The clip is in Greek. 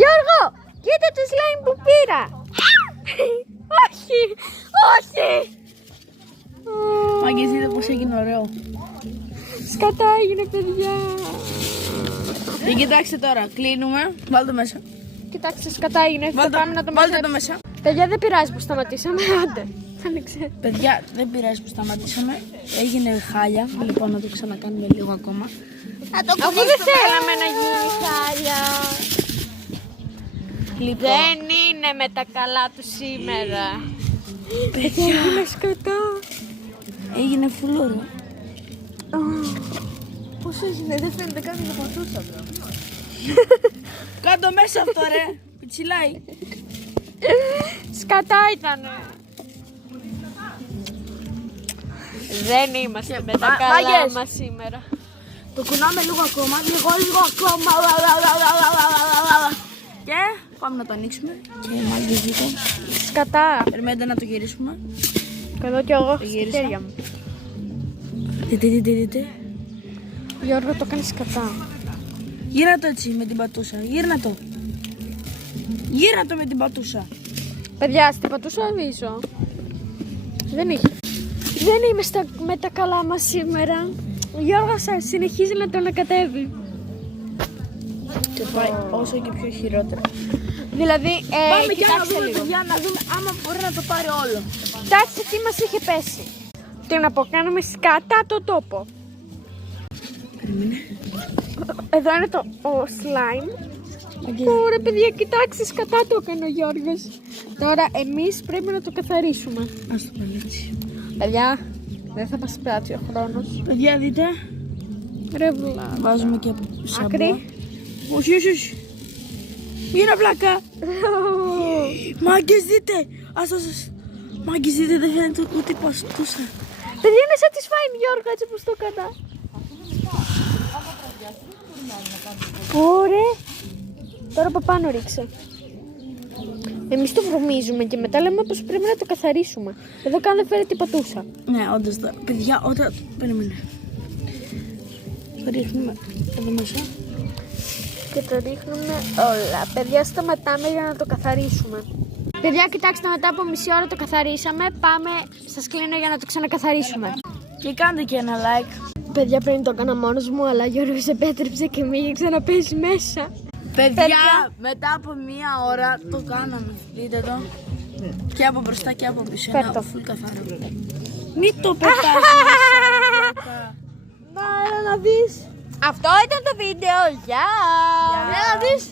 Γιώργο, κοίτα το slime που πήρα. Όχι, όχι. Μάγκες, δείτε πως έγινε ωραίο. Σκατά έγινε, παιδιά. Και κοιτάξτε τώρα, κλείνουμε. Βάλτε το μέσα. Κοιτάξτε, σκατά έγινε. Θα πάμε να το Βάλτε το μαζέψουμε. μέσα. Παιδιά, δεν πειράζει που σταματήσαμε. Άντε, άνοιξε. Παιδιά, δεν πειράζει που σταματήσαμε. Έγινε χάλια. Λοιπόν, να το ξανακάνουμε λίγο ακόμα. Αφού δεν θέλαμε να γίνει χάλια. Λοιπόν, Δεν είναι με τα καλά του σήμερα. παιδιά, Είναι σκατά. έγινε φουλούρο. Πώς έγινε, δεν φαίνεται καν να πατούσα. Κάτω μέσα αυτό, ρε. Πιτσιλάει. Σκατά ήτανε. Δεν είμαστε με τα καλά μάγκες. μας σήμερα. Το κουνάμε λίγο ακόμα. Λίγο ακόμα. Και πάμε να το ανοίξουμε. Και μάγκες, δείτε. Σκατά. Περιμένετε να το γυρίσουμε. Εδώ κι εγώ γύρισα. στα χέρια μου. Δείτε. Γιώργο, το κάνει σκατά. Γύρνα το έτσι με την πατούσα. Γύρνα το. Γύρνα το με την πατούσα. Παιδιά, στην πατούσα βίζω. Δεν είχε. Δεν είμαι με τα καλά μας σήμερα. Ο Γιώργος συνεχίζει να το ανακατεύει. Και πάει όσο και πιο χειρότερα. Δηλαδή, Πάμε και να κοιτάξτε δούμε, λίγο. παιδιά, να δούμε άμα μπορεί να το πάρει όλο. Κοιτάξτε τι μας είχε πέσει. Τι να πω, κάνουμε σκατά το τόπο. Περίμενε. Εδώ είναι το slime. Ωραία παιδιά, κοιτάξτε, σκατά το έκανε ο Γιώργος. Τώρα εμείς πρέπει να το καθαρίσουμε. Ας το πάλι έτσι. Παιδιά, δεν θα μας πράττει ο χρόνος. Παιδιά, δείτε. Ρε βλάκα. Βάζουμε και σαμπό. Άκρη. Όχι. Μοίρα βλάκα. Μάγκες, δείτε. Μάγκες, δείτε, δεν φαίνεται ούτε παστούσα. Παιδιά, είναι satisfying, Γιώργο, έτσι πως το έκανα. Ωραία. Τώρα από πάνω ρίξε. Εμείς το βρωμίζουμε και μετά λέμε πως πρέπει να το καθαρίσουμε. Εδώ καν δεν φέρεται η πατούσα. Ναι, όντως τώρα. Παιδιά, όταν... Περίμενε. Το ρίχνουμε εδώ μέσα. Και το ρίχνουμε όλα. Παιδιά, σταματάμε για να το καθαρίσουμε. Παιδιά, κοιτάξτε, μετά από μισή ώρα το καθαρίσαμε. Πάμε, σας κλείνω για να το ξανακαθαρίσουμε. Και κάντε και ένα like. Παιδιά, πριν το έκανα μόνος μου, αλλά Γιώργος επέτρεψε και με είχε ξαναπέσει μέσα. Παιδιά, μετά από μία ώρα το κάναμε. Δείτε το. Και από μπροστά και από πίσω. Φέρ' το. Ένα φουλ καθαρό. Μην το πετάς. Να δεις. Αυτό ήταν το βίντεο. Γεια. Να δεις.